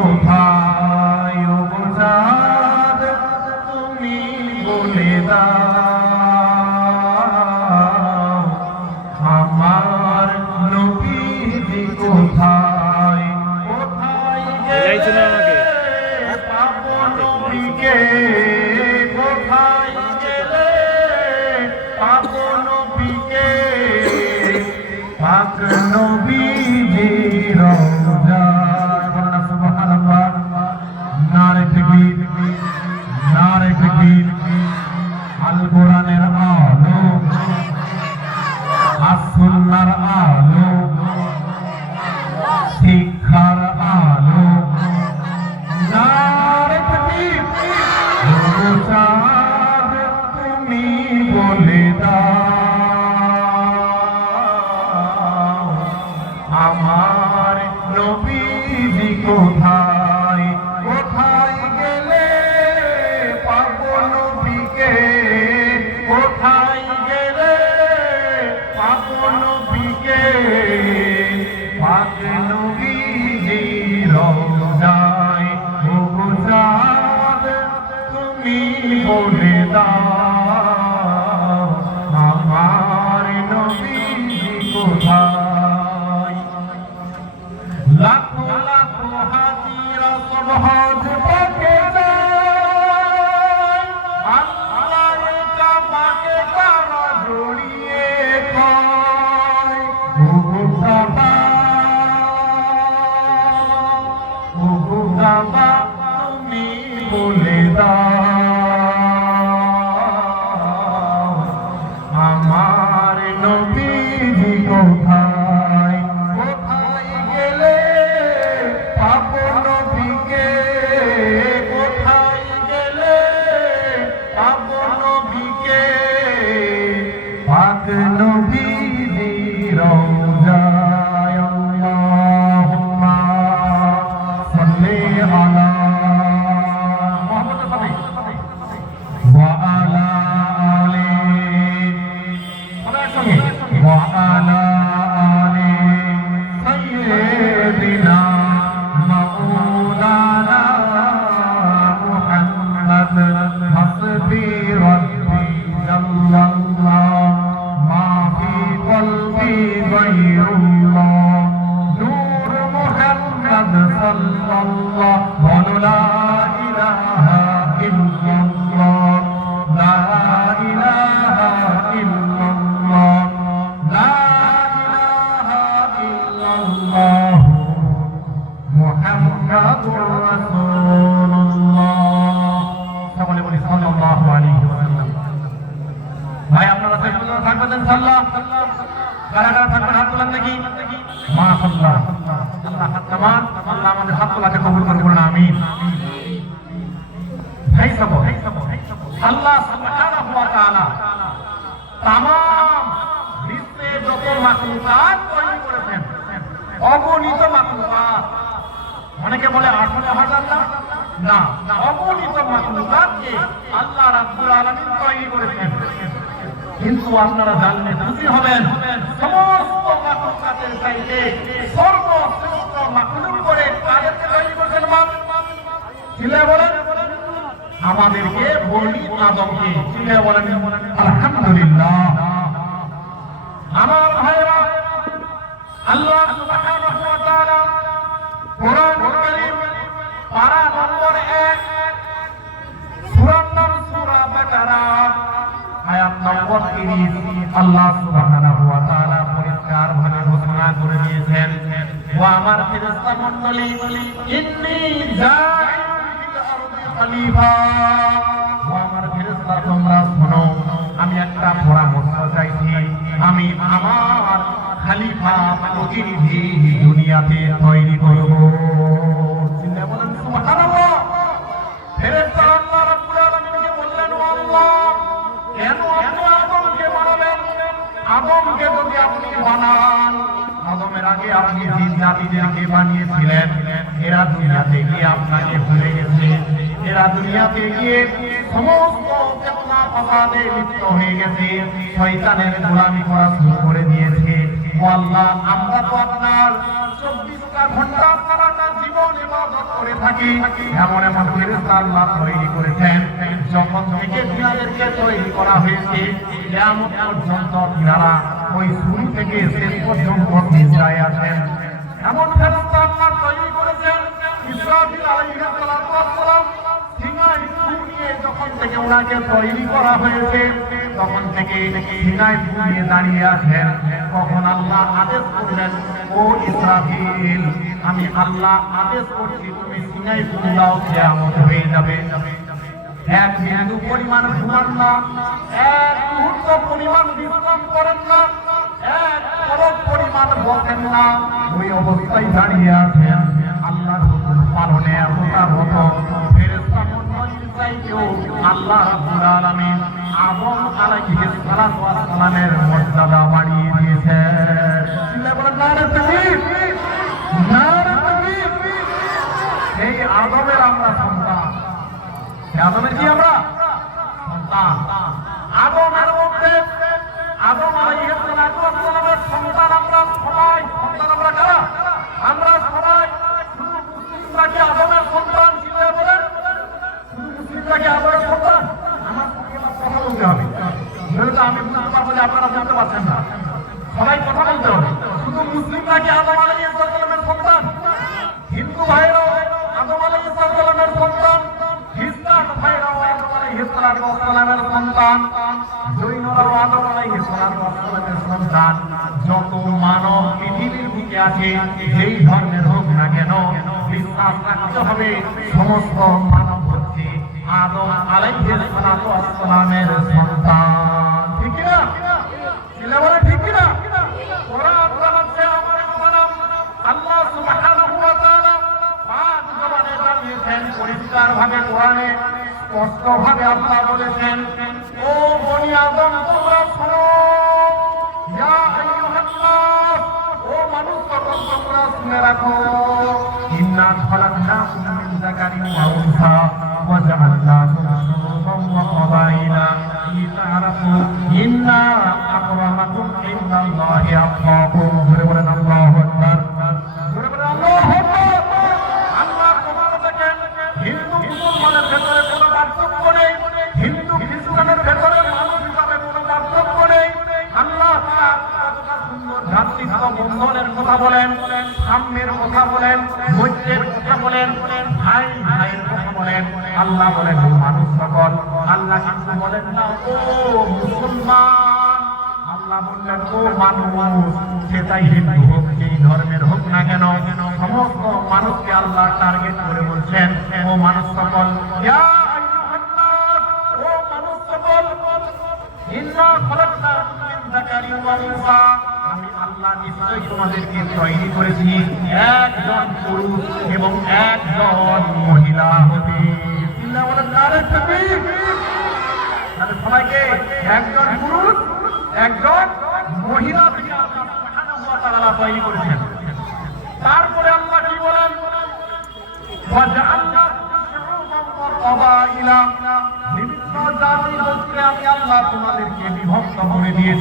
কোথায় গো চাঁদ তুমি বলে দাও আমার নবীজি কোথায় কোথায় গেলে পাবো নবীকে কোথায় গেলে পাবো নবীকে পাক নবীজি রওজা সুবহানাল্লাহ নারে তাকবীর নারে তাকবীর আল কোরআনের আলো আস সুন্নাহর আলো শিক্ষার আলো নারে তাকবীর ও চাঁদ তুমি বলে দাও আমার নবীজি কোথায় কোথায় গেলে পাবো নবীকে কোথায় গেলে পাবো নবীকে পাক নবীজি রওজায় ও চাঁদ তুমি বলে দাও আমার নবীজি কোথায় লাখো লাখো হাজিরা সব হজ পাকে যায় আল্লাহর কাবাকে তারা জড়িয়ে কয় ও কাবা তুমি বলে দাও আমার নবীজি কোথায় কোথায় গেলে পাবো নবীকে কোথায় গেলে পাবো নবীকে পাক নবীজি রওজায় আল্লাহুম্মা সাল্লি আলা মুহাম্মদ ওয়া আলা আলি ওয়া আলা আলি সাইয়্যিদিনা মাওলানা মুহাম্মদ হাসবি রাব্বি জাল্লাল্লাহ মা ফি কলবি গায়রুল্লাহ নূর মুহাম্মদ সাল্লাল্লাহ লা ইলাহা ইল্লাল্লাহ লা ইলাহা ইল্লাল্লাহ লা ইলাহা ইল্লাল্লাহ মুহাম্মাদুর রাসূলুল্লাহ সকলে বলি সাল্লাল্লাহু আলাইহি ওয়াসাল্লাম ভাই আপনারা থাকবেন ইনশাআল্লাহ কারা কারা থাকবেন হাত তোলেন দেখি মাশাআল্লাহ আল্লাহ হাত নামান আল্লাহ আমাদের হাত তোলাকে কবুল করে বলুন আমিন ভাই সব আল্লাহ সুবহানাহু ওয়া তাআলা तमाम বিশ্বে যত মাখলুকাত তৈরি করেছেন অগণিত মাখলুকাত অনেকে বলে 18,000 না অগণিত মাখলুকাতকে আল্লাহ রাব্বুল আলামিন তৈরি করেছেন কিন্তু আপনারা জানলে খুশি হবেন সমস্ত মাখলুকাতের চাইতে সর্বশ্রেষ্ঠ মাখলুক করে কাদেরকে তৈরি করেছেন চিল্লায়ে বলেন আমাদেরকে বলি আদমকে চিল্লায়ে বলেন আলহামদুলিল্লাহ আমার ভাইরা আল্লাহ সুবহানাহু ওয়া তাআলা কোরআন কারীম পারা নম্বর 1 সূরার নাম সূরা বাকারা আয়াত নম্বর 30 আল্লাহ সুবহানাহু ওয়া তাআলা পরিষ্কার ভাবে ঘোষণা করে দিয়েছেন ও আমার ফেরেশতা মণ্ডলী ইন্নী জাইলুন ফিল আরদি খলিফা ও আমার ফেরেশতা তোমরা শোনো আমি একটা পরামর্শ চাইছি আমি আমার খলিফা প্রতিনিধি দুনিয়াতে তৈরি করব চিল্লায়ে বলেন সুবহানাল্লাহ ফেরেশতা আল্লাহ রাব্বুল আলামিনকে বললেন ও আল্লাহ কেন আপনি আদমকে বানাবেন আদমকে যদি আপনি বানান আদমের আগে আপনি জিন জাতিদেরকে বানিয়েছিলেন এরা দুনিয়াতে গিয়ে আপনাকে ভুলে গেছে এরা দুনিয়াতে গিয়ে সমস্ত ফিতনা ফাসাদে লিপ্ত হয়ে গেছে শয়তানের গোলামি করা শুরু করে দিয়েছে ও আল্লাহ আমরা তো আপনার 24টা ঘন্টা সারাটা জীবন ইবাদত করে থাকি এমন এমন ফেরেশতা আল্লাহ তৈরি করেছেন যখন থেকে তিনাদেরকে তৈরি করা হয়েছে কিয়ামত পর্যন্ত তিনারা ওই শুরু থেকে শেষ পর্যন্ত নিদ্রায় আছেন। এমন ফেরেশতা আল্লাহ তৈরি করেছেন ইসরাফিল আলাইহিস সালাম সিনাই ফুঁড়িয়ে যখন থেকে ওনাকে তৈরি করা হয়েছে তখন থেকে সিনাই ফুঁড়িয়ে দাঁড়িয়ে আছেন। কখন আল্লাহ আদেশ করলেন, ও ইসরাফিল আমি আল্লাহ আদেশ করছি তুমি সিনাই ফুঁড়ে দাও, কিয়ামত হয়ে যাবে। এক বিন্দু পরিমাণ ঘুমান না, এক মুহূর্ত পরিমাণ বিশ্রাম করেন না, এক পলক পরিমাণ বসেন না, ওই অবস্থায় দাঁড়িয়ে আছেন। আল্লাহর হুকুম পালনে এতটা রত ফেরেশতা মণ্ডলীর চাইতেও আল্লাহ রাব্বুল আলামিন আদম আলাইহিস সালাতু ওয়াস সালামের মর্যাদা বাড়িয়ে দিয়েছেন। চিল্লায়ে বলেন নারে তাকবীর, নারে তাকবীর। এই আদমের আমরা সন্তান, আদমের কি আমরা সন্তান। আদমের মধ্যে আদম আলাইহিস সালাতু ওয়াস সালামের সন্তান আমরা সবাই। সন্তান আমরা কারা? আমরা সবাই। শুধু মুসলিমরা কি আদমের সন্তান? চিল্লায়ে বলেন শুধু মুসলিমরা কি আদমের সন্তান? আমার সঙ্গে কথা বলতে হবে, নয়তো আমি বুঝতে পারবো যে আপনারা বুঝতে পারছেন না। সবাই কথা বলতে হবে। শুধু মুসলিমরা কি আদম আলাইহিস সালামের সন্তান? হিন্দু ভাইরাও আদম আলাইহিস সালামের সন্তান, খ্রিস্টান ভাইরাও আদম আলাইহিস সালামের সন্তান, জৈনরাও আদম আলাইহিস সালামের সন্তান। যত মানব পৃথিবীর বুকে আছে যেই ধর্মের হোক না কেন বিশ্বাস রাখতে হবে সমস্ত মানব হচ্ছে আদম আলাইহিস সালামের সন্তান। ঠিক না? চিল্লায়ে বলেন ঠিক না? ওরা আপনার হচ্ছে আমার মানব। আল্লাহ সুবহানাহু ওয়া তাআলা পাঁচ জবানে জানিয়েছেন পরিষ্কারভাবে, কোরআনে স্পষ্টভাবে আল্লাহ বলেছেন, ও বনি আদম তোমরা শোনো, ইয়া আইয়ুহান নাস, ও মানুষ সকল তোমরা শুনে রাখো, ইন্না খালাকনাকুম মিন যাকারিন ওয়া উনসা ওয়া জাআলনাকুম শুউবান ওয়া ক্বাবাইলা লিতাআরাফু ইন্না আকরামাকুম ইনদাল্লাহি আতকাকুম। বলে বলেন আল্লাহু আকবার, বলে বলেন আল্লাহু আকবার। আল্লাহ তোমার দেখেন হিন্দু মুসলমানের ভেতরে কোনো পার্থক্য নেই, হিন্দু খ্রিস্টানের ভেতরে মানুষ হিসাবে কোনো পার্থক্য নেই। আল্লাহ কতটা সুন্দর ভ্রাতৃত্ব বন্ধনের কথা বলেন, সাম্যের কথা বলেন, ঐক্যের কথা বলেন, ভাই ভাইয়ের কথা বলেন। আল্লাহ বলেন ও মানুষ সকল। আল্লাহ কিন্তু বলেন না ও মুসলমান, আল্লাহ বললেন ও মানুষ। সেটাই হিন্দু হোক যেই ধর্মের হোক না কেন সমস্ত মানুষকে আল্লাহ টার্গেট করে বলছেন ও মানুষ সকল, ইয়া আইয়ুহান নাস, ও মানুষ সকল, ইন্না খালাকনাকুম মিন যাকারিন ওয়া উনসা, আমি আল্লাহ নিশ্চয়ই তোমাদেরকে তৈরি করেছি একজন পুরুষ এবং একজন মহিলা হতে। চিল্লায়ে বলেন নারে তাকবীর। তাহলে সবাইকে একজন পুরুষ একজন মহিলা থেকে আল্লাহ সুবহানাহু ওয়া তাআলা তৈরি করেছেন। তারপরে আল্লাহ কি বলেন, ওয়া জাআলনাকুম শুউবান ওয়া ক্বাবাইলা, বিভিন্ন জাতি গোত্রে আমি আল্লাহ তোমাদেরকে বিভক্ত করে দিয়েছি।